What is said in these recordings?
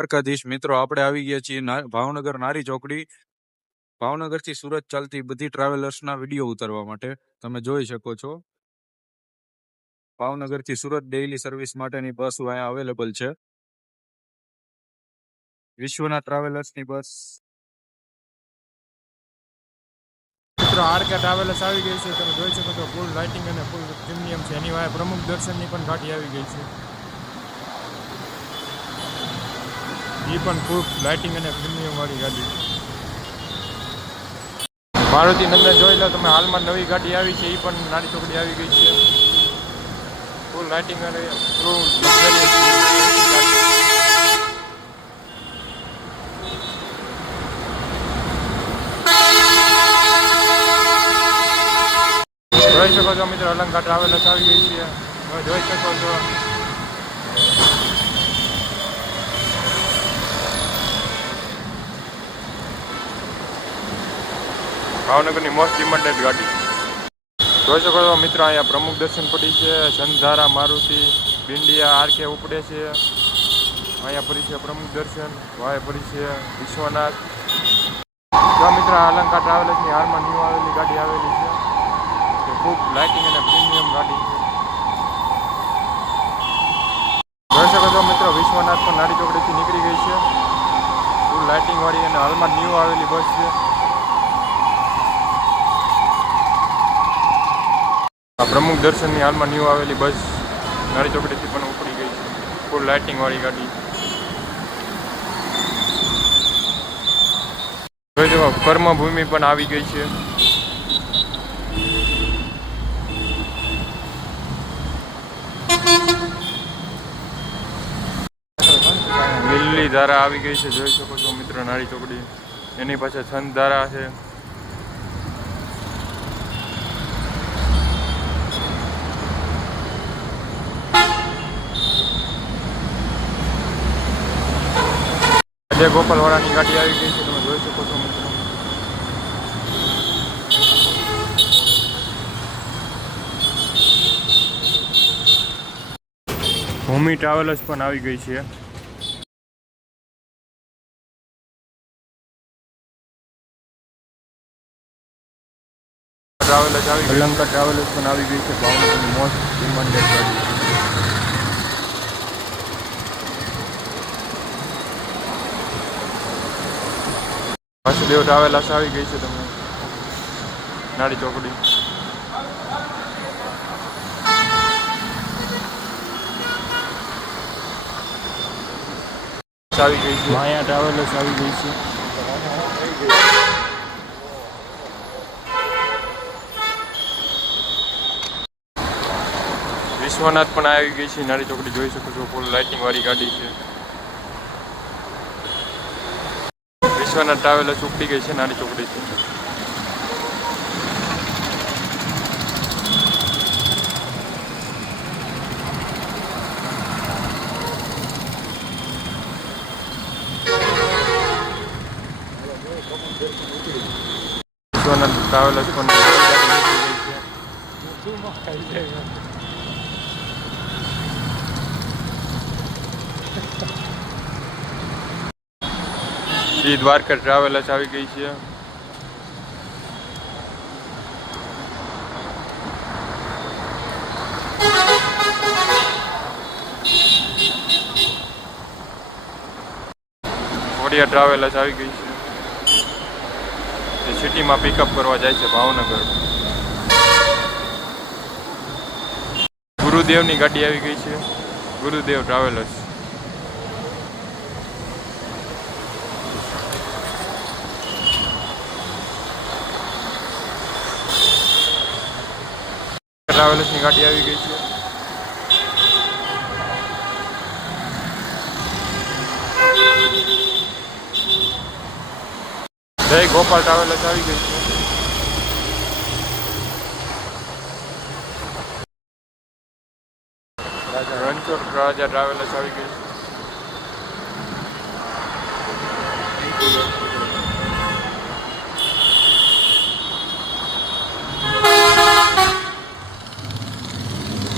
દ્વારકાધીશ મિત્રો, આપણે આવી ગયા છીએ ભાવનગર નારી ચોકડી. ભાવનગર થી સુરત ચાલતી બધી ટ્રાવેલર્સના વિડીયો ઉતારવા માટે. તમે જોઈ શકો છો ભાવનગર થી સુરત ડેઇલી સર્વિસ માટેની બસ અહીંયા અવેલેબલ છે. વિશ્વના ટ્રાવેલર્સની બસ. મિત્રો આરકે ટ્રાવેલર્સ આવી ગઈ છે. તમે જોઈ શકો છો ફૂલ લાઇટિંગ અને ફૂલ પ્રીમિયમ છે. એની વાય પ્રમુખ દર્શનની પણ ગાડી આવી ગઈ છે. એ પણ ફૂલ લાઇટિંગ અને પ્રીમિયમ વાળી ગાડી. મારુતિ નંદન જોઈ લો તમે, હાલમાં નવી ગાડી આવી છે. એ પણ નાની ચોકડી આવી ગઈ છે. ફૂલ લાઇટિંગ અને ફૂલ લક્ઝરિયસ જોઈ શકો છો મિત્રો. અલંકાર ટ્રાવેલર્સ આવી ગઈ છે. તમે જોઈ શકો છો ભાવનગરની મોસ્ટ ડિમાન્ડેડ ગાડી. જોઈ શકો છો મિત્રો, અહીંયા પ્રમુખ દર્શન પડી છે. સંધારા, મારુતિ, બિંડિયા, આરકે ઉપડે છે. અહીંયા પડી છે પ્રમુખ દર્શન, વાય પડી છે વિશ્વનાથ. તો મિત્રો અલંકાર ટ્રાવેલર્સની હાલમાં ન્યૂ આવેલી ગાડી આવેલી છે. ખૂબ લાઇટિંગ અને પ્રીમિયમ ગાડી છે. જોઈ શકો છો મિત્રો, વિશ્વનાથ પણ નાડી ચોકડીથી નીકળી ગઈ છે. ફૂલ લાઇટિંગ વાળી અને હાલમાં ન્યૂ આવેલી બસ છે. આ પ્રમુખ દર્શનની હાલમાં ન્યૂ આવેલી બસ નાડી ચોકડીથી પણ ઉપડી ગઈ છે. ફૂલ લાઇટિંગ વાળી ગાડી. જોઈ શકો કર્મભૂમિ પણ આવી ગઈ છે. લીલી ધારા આવી ગઈ છે. જોઈ શકો છો મિત્રો નારી ચોકડી. એની પાછળ સંત ધારા છે. અજય ગોપાલ વાળાની ગાડી આવી ગઈ છે. તમે જોઈ શકો છો મિત્રો. ભૂમિ ટ્રાવેલર્સ પણ આવી ગઈ છે. ટ્રાવેલર્સ આવી અલંકાર ટ્રાવેલર્સ પણ આવી ગઈ છે. ભાવનગરની મોસ્ટ ડિમાન્ડેડ ગાડી. વાસુદેવ ટ્રાવેલર્સ આવી ગઈ છે. તમને નાડી ચોકડી આવી ગઈ છે. માયા ટ્રાવેલર્સ આવી ગઈ છે. વિશ્વનાથ પણ આવી ગઈ છે. નારી ચોકડી જોઈ શકો છો. ફૂલ લાઇટિંગ વાળી ગાડી છે. વિશ્વનાથ ટ્રાવેલર્સ ઉપડી ગઈ છે નાની ચોકડીથી. વિશ્વનાથ ટ્રાવેલર્સ પણ શ્રી દ્વારકા ટ્રાવેલર્સ આવી ગઈ છે. વડિયા ટ્રાવેલર્સ આવી ગઈ છે. સિટીમાં પિકઅપ કરવા જાય છે ભાવનગર. ગુરુદેવની ગાડી આવી ગઈ છે. ગુરુદેવ ટ્રાવેલર્સ. ટ્રાવેલર્સની ગાડી આવી ગઈ છે. જય ગોપાલ ટ્રાવેલર્સ આવી ગઈ છે. રણછોડ રાજા ટ્રાવેલર્સ આવી ગઈ છે.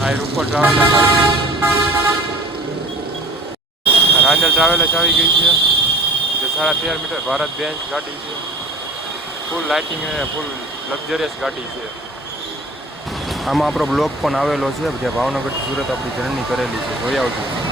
આ રૂપો ટ્રાવેલર્સ આવી ગઈ છે. રાંદેર ટ્રાવેલર્સ આવી ગઈ છે જે 13.5 મીટર ભારત બેન્ચ ગાડી છે. ફૂલ લાઇટિંગ અને ફૂલ લક્ઝરિયસ ગાડી છે. આમાં આપણો બ્લોગ પણ આવેલો છે જે ભાવનગરથી સુરત આપણી જર્ની કરેલી છે, જોઈ આવજો.